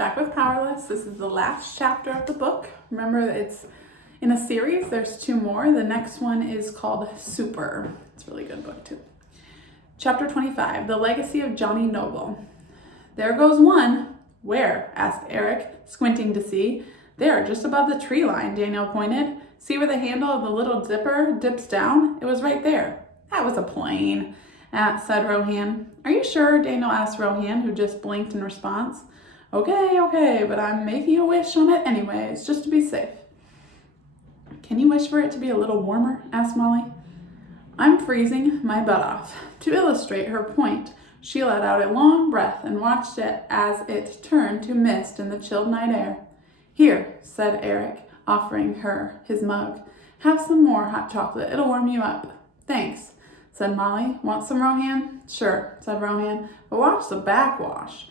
Back with Powerless. This is the last chapter of the book. Remember, it's in a series. There's 2 more. The next one is called Super. It's a really good book too. Chapter 25, The Legacy of Johnny Noble. There goes one. Where? Asked Eric, squinting to see. There, just above the tree line, Daniel pointed. See where the handle of the little dipper dips down? It was right there. That was a plane, said Rohan. Are you sure? Daniel asked Rohan, who just blinked in response. Okay, but I'm making a wish on it anyways, just to be safe. Can you wish for it to be a little warmer? Asked Molly. I'm freezing my butt off. To illustrate her point, she let out a long breath and watched it as it turned to mist in the chilled night air. Here, said Eric, offering her his mug. Have some more hot chocolate. It'll warm you up. Thanks, said Molly. Want some, Rohan? Sure, said Rohan, but watch the backwash.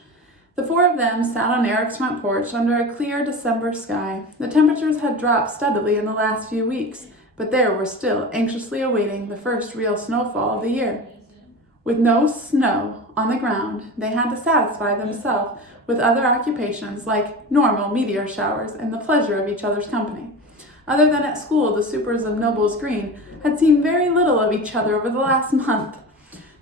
The 4 of them sat on Eric's front porch under a clear December sky. The temperatures had dropped steadily in the last few weeks, but they were still anxiously awaiting the first real snowfall of the year. With no snow on the ground, they had to satisfy themselves with other occupations like normal meteor showers and the pleasure of each other's company. Other than at school, the supers of Noble's Green had seen very little of each other over the last month,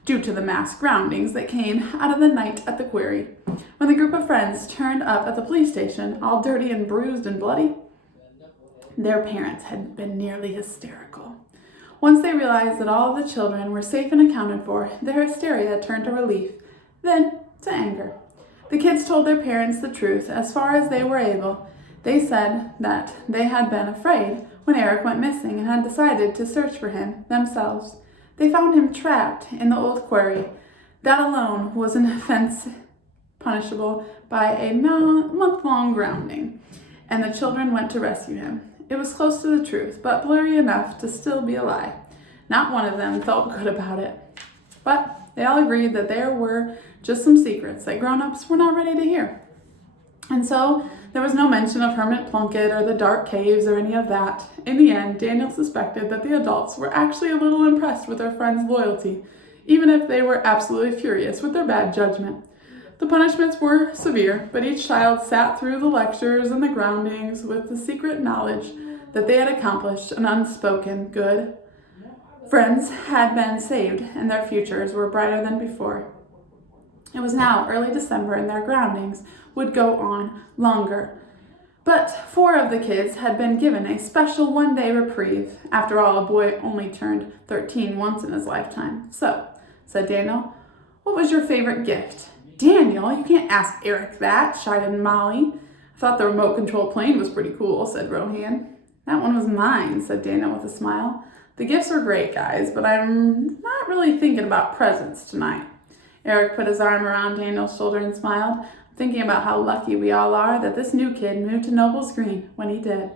due to the mass groundings that came out of the night at the quarry. When the group of friends turned up at the police station, all dirty and bruised and bloody, their parents had been nearly hysterical. Once they realized that all the children were safe and accounted for, their hysteria turned to relief, then to anger. The kids told their parents the truth as far as they were able. They said that they had been afraid when Eric went missing and had decided to search for him themselves. They found him trapped in the old quarry. That alone was an offense punishable by a month-long grounding, and the children went to rescue him. It was close to the truth, but blurry enough to still be a lie. Not one of them felt good about it, but they all agreed that there were just some secrets that grown-ups were not ready to hear. And so there was no mention of Hermit Plunkett or the dark caves or any of that. In the end, Daniel suspected that the adults were actually a little impressed with their friend's loyalty, even if they were absolutely furious with their bad judgment. The punishments were severe, but each child sat through the lectures and the groundings with the secret knowledge that they had accomplished an unspoken good. Friends had been saved, and their futures were brighter than before. It was now early December, and their groundings would go on longer. But 4 of the kids had been given a special one-day reprieve. After all, a boy only turned 13 once in his lifetime. So, said Daniel, what was your favorite gift? Daniel, you can't ask Eric that, chided Molly. I thought the remote control plane was pretty cool, said Rohan. That one was mine, said Daniel with a smile. The gifts were great, guys, but I'm not really thinking about presents tonight. Eric put his arm around Daniel's shoulder and smiled, thinking about how lucky we all are that this new kid moved to Noble's Green when he did.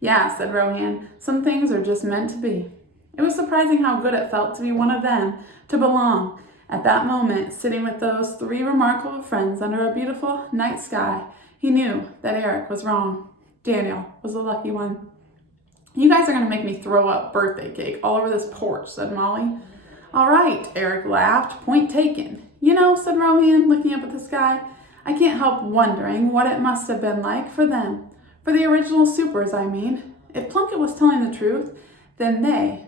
Yeah, said Rohan, some things are just meant to be. It was surprising how good it felt to be one of them, to belong. At that moment, sitting with those 3 remarkable friends under a beautiful night sky, he knew that Eric was wrong. Daniel was the lucky one. You guys are going to make me throw up birthday cake all over this porch, said Molly. All right, Eric laughed. Point taken. You know, said Rohan, looking up at the sky, I can't help wondering what it must have been like for them. For the original supers, I mean. If Plunkett was telling the truth, then they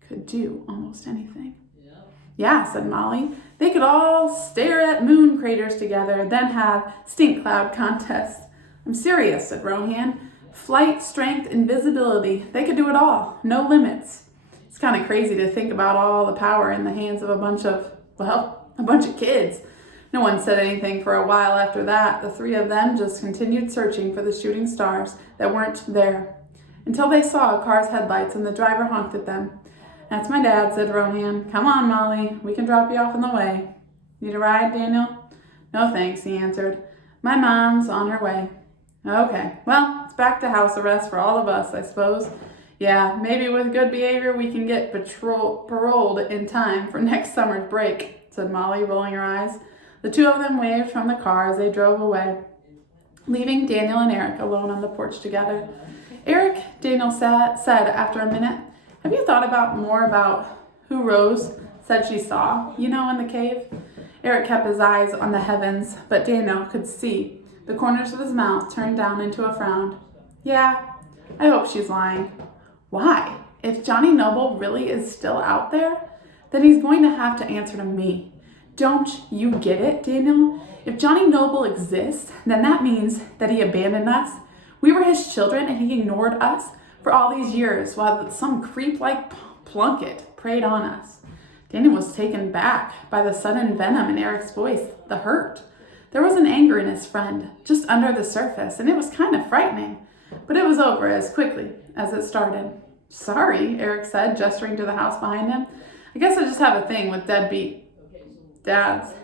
could do almost anything. Yeah, said Molly. They could all stare at moon craters together, then have stink cloud contests. I'm serious, said Rohan. Flight, strength, invisibility. They could do it all. No limits. It's kind of crazy to think about all the power in the hands of a bunch of kids. No one said anything for a while after that. The 3 of them just continued searching for the shooting stars that weren't there, until they saw a car's headlights and the driver honked at them. That's my dad, said Rohan. Come on, Molly. We can drop you off on the way. Need a ride, Daniel? No, thanks, he answered. My mom's on her way. Okay, well, it's back to house arrest for all of us, I suppose. Yeah, maybe with good behavior we can get paroled in time for next summer's break, said Molly, rolling her eyes. The 2 of them waved from the car as they drove away, leaving Daniel and Eric alone on the porch together. Eric, Daniel said after a minute, have you thought more about who Rose said she saw, in the cave? Eric kept his eyes on the heavens, but Daniel could see The corners of his mouth turned down into a frown. Yeah, I hope she's lying. Why? If Johnny Noble really is still out there, then he's going to have to answer to me. Don't you get it, Daniel? If Johnny Noble exists, then that means that he abandoned us. We were his children and he ignored us for all these years while some creep like Plunkett preyed on us. Daniel was taken back by the sudden venom in Eric's voice, the hurt. There was an anger in his friend, just under the surface, and it was kind of frightening. But it was over as quickly as it started. Sorry, Eric said, gesturing to the house behind him. I guess I just have a thing with deadbeat dads.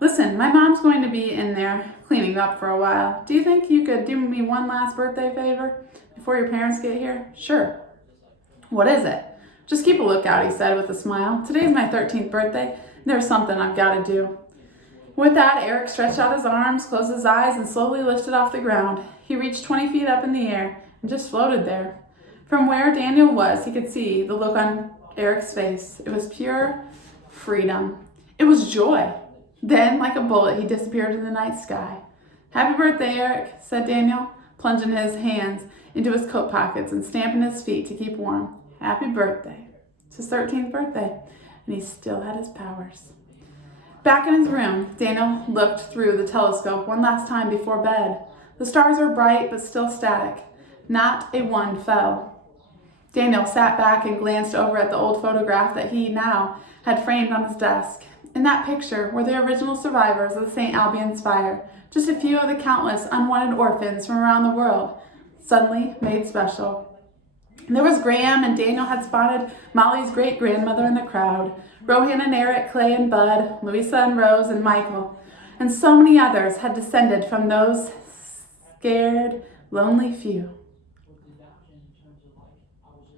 Listen, my mom's going to be in there cleaning up for a while. Do you think you could do me one last birthday favor before your parents get here? Sure. What is it? Just keep a lookout, he said with a smile. Today's my 13th birthday, and there's something I've got to do. With that, Eric stretched out his arms, closed his eyes, and slowly lifted off the ground. He reached 20 feet up in the air and just floated there. From where Daniel was, he could see the look on Eric's face. It was pure freedom. It was joy. Then, like a bullet, he disappeared in the night sky. Happy birthday, Eric, said Daniel, plunging his hands into his coat pockets and stamping his feet to keep warm. Happy birthday. It's his 13th birthday, and he still had his powers. Back in his room, Daniel looked through the telescope one last time before bed. The stars were bright but still static. Not a one fell. Daniel sat back and glanced over at the old photograph that he now had framed on his desk. In that picture were the original survivors of the St. Albion's fire, just a few of the countless unwanted orphans from around the world, suddenly made special. There was Graham, and Daniel had spotted Molly's great-grandmother in the crowd, Rohan and Eric, Clay and Bud, Louisa and Rose and Michael, and so many others had descended from those scared, lonely few.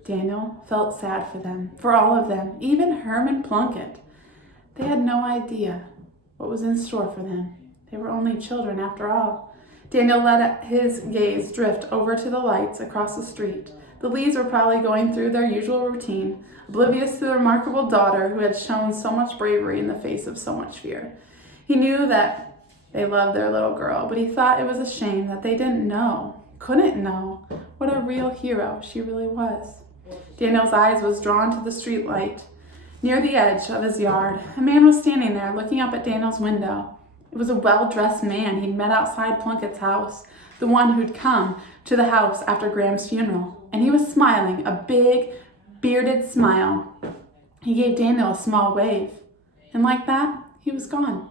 Daniel felt sad for them, for all of them, even Herman Plunkett. They had no idea what was in store for them. They were only children after all. Daniel let his gaze drift over to the lights across the street. The Lees were probably going through their usual routine, oblivious to the remarkable daughter who had shown so much bravery in the face of so much fear. He knew that they loved their little girl, but he thought it was a shame that they couldn't know what a real hero she really was. Daniel's eyes was drawn to the street light. Near the edge of his yard, a man was standing there looking up at Daniel's window. It was a well-dressed man he'd met outside Plunkett's house, the one who'd come to the house after Graham's funeral, and he was smiling, a big, bearded smile. He gave Daniel a small wave, and like that, he was gone.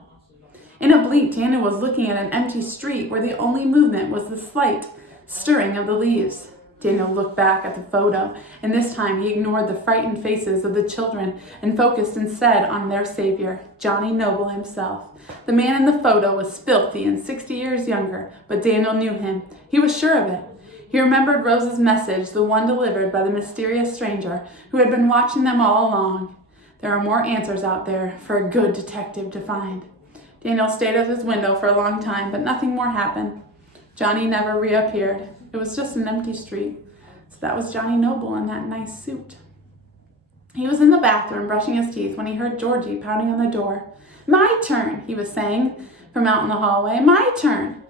In a blink, Daniel was looking at an empty street where the only movement was the slight stirring of the leaves. Daniel looked back at the photo, and this time he ignored the frightened faces of the children and focused instead on their savior, Johnny Noble himself. The man in the photo was filthy and 60 years younger, but Daniel knew him. He was sure of it. He remembered Rose's message, the one delivered by the mysterious stranger who had been watching them all along. There are more answers out there for a good detective to find. Daniel stayed at his window for a long time, but nothing more happened. Johnny never reappeared. It was just an empty street. So that was Johnny Noble in that nice suit. He was in the bathroom brushing his teeth when he heard Georgie pounding on the door. "My turn," he was saying from out in the hallway. "My turn."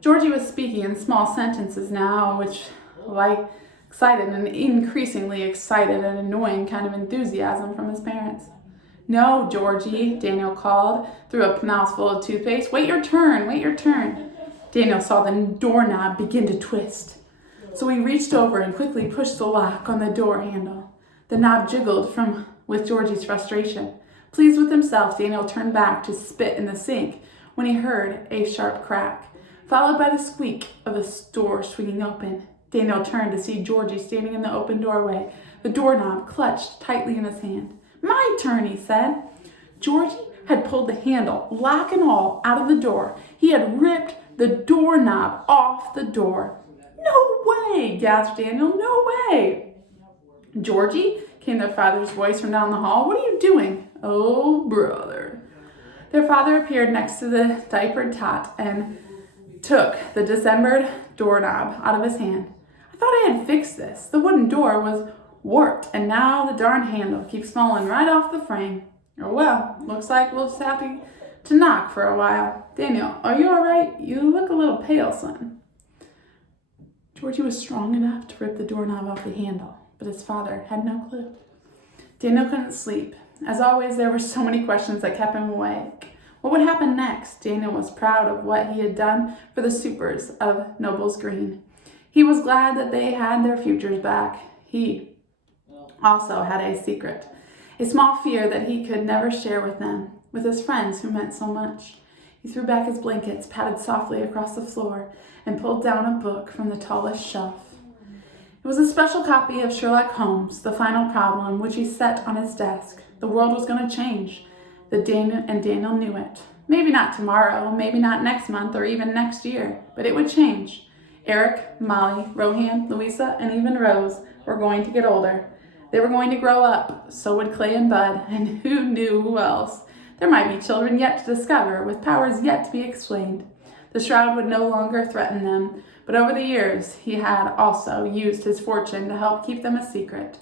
Georgie was speaking in small sentences now, which excited an increasingly excited and annoying kind of enthusiasm from his parents. "No, Georgie," Daniel called through a mouthful of toothpaste. "Wait your turn, wait your turn." Daniel saw the doorknob begin to twist. So he reached over and quickly pushed the lock on the door handle. The knob jiggled with Georgie's frustration. Pleased with himself, Daniel turned back to spit in the sink when he heard a sharp crack, followed by the squeak of the door swinging open. Daniel turned to see Georgie standing in the open doorway, the doorknob clutched tightly in his hand. "My turn," he said. Georgie had pulled the handle, lock and all, out of the door. He had ripped the doorknob off the door. "No way!" gasped Daniel. "No way!" "Georgie," came their father's voice from down the hall. "What are you doing?" "Oh, brother." Their father appeared next to the diapered tot and took the dismembered doorknob out of his hand. "I thought I had fixed this. The wooden door was warped, and now the darn handle keeps falling right off the frame. Oh well, looks like we'll just have to to knock for a while. "Daniel, are you all right? You look a little pale, son." Georgie was strong enough to rip the doorknob off the handle, but his father had no clue. Daniel couldn't sleep. As always, there were so many questions that kept him awake. What would happen next? Daniel was proud of what he had done for the supers of Noble's Green. He was glad that they had their futures back. He also had a secret, a small fear that he could never share with them, with his friends who meant so much. He threw back his blankets, padded softly across the floor, and pulled down a book from the tallest shelf. It was a special copy of Sherlock Holmes, The Final Problem, which he set on his desk. The world was going to change, Daniel knew it. Maybe not tomorrow, maybe not next month, or even next year, but it would change. Eric, Molly, Rohan, Louisa, and even Rose were going to get older. They were going to grow up, so would Clay and Bud, and who knew who else. There might be children yet to discover, with powers yet to be explained. The shroud would no longer threaten them, but over the years he had also used his fortune to help keep them a secret.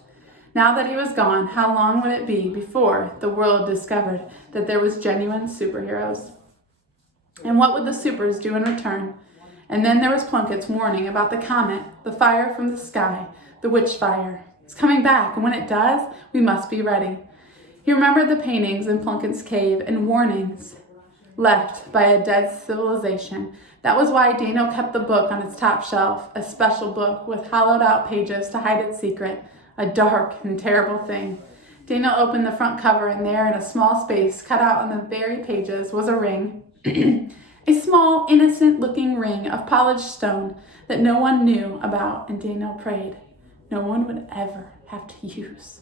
Now that he was gone, how long would it be before the world discovered that there was genuine superheroes? And what would the supers do in return? And then there was Plunkett's warning about the comet, the fire from the sky, the witch fire. It's coming back, and when it does, we must be ready. He remembered the paintings in Plunkett's cave and warnings left by a dead civilization. That was why Daniel kept the book on its top shelf, a special book with hollowed out pages to hide its secret, a dark and terrible thing. Daniel opened the front cover, and there in a small space cut out on the very pages was a ring. A small, innocent-looking ring of polished stone that no one knew about, and Daniel prayed no one would ever have to use.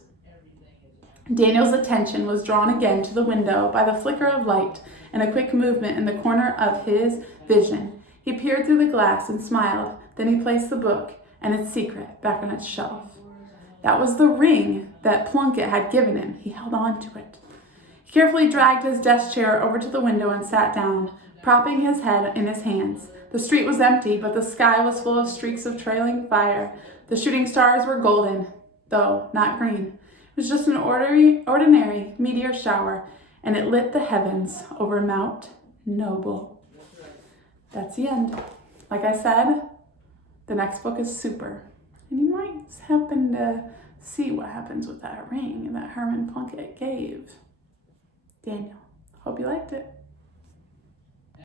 Daniel's attention was drawn again to the window by the flicker of light and a quick movement in the corner of his vision. He peered through the glass and smiled. Then he placed the book and its secret back on its shelf. That was the ring that Plunkett had given him. He held on to it. He carefully dragged his desk chair over to the window and sat down, propping his head in his hands. The street was empty, but the sky was full of streaks of trailing fire. The shooting stars were golden, though not green. It was just an ordinary meteor shower, and it lit the heavens over Mount Noble. That's the end. Like I said, the next book is Super. And you might happen to see what happens with that ring that Herman Plunkett gave Daniel. Hope you liked it.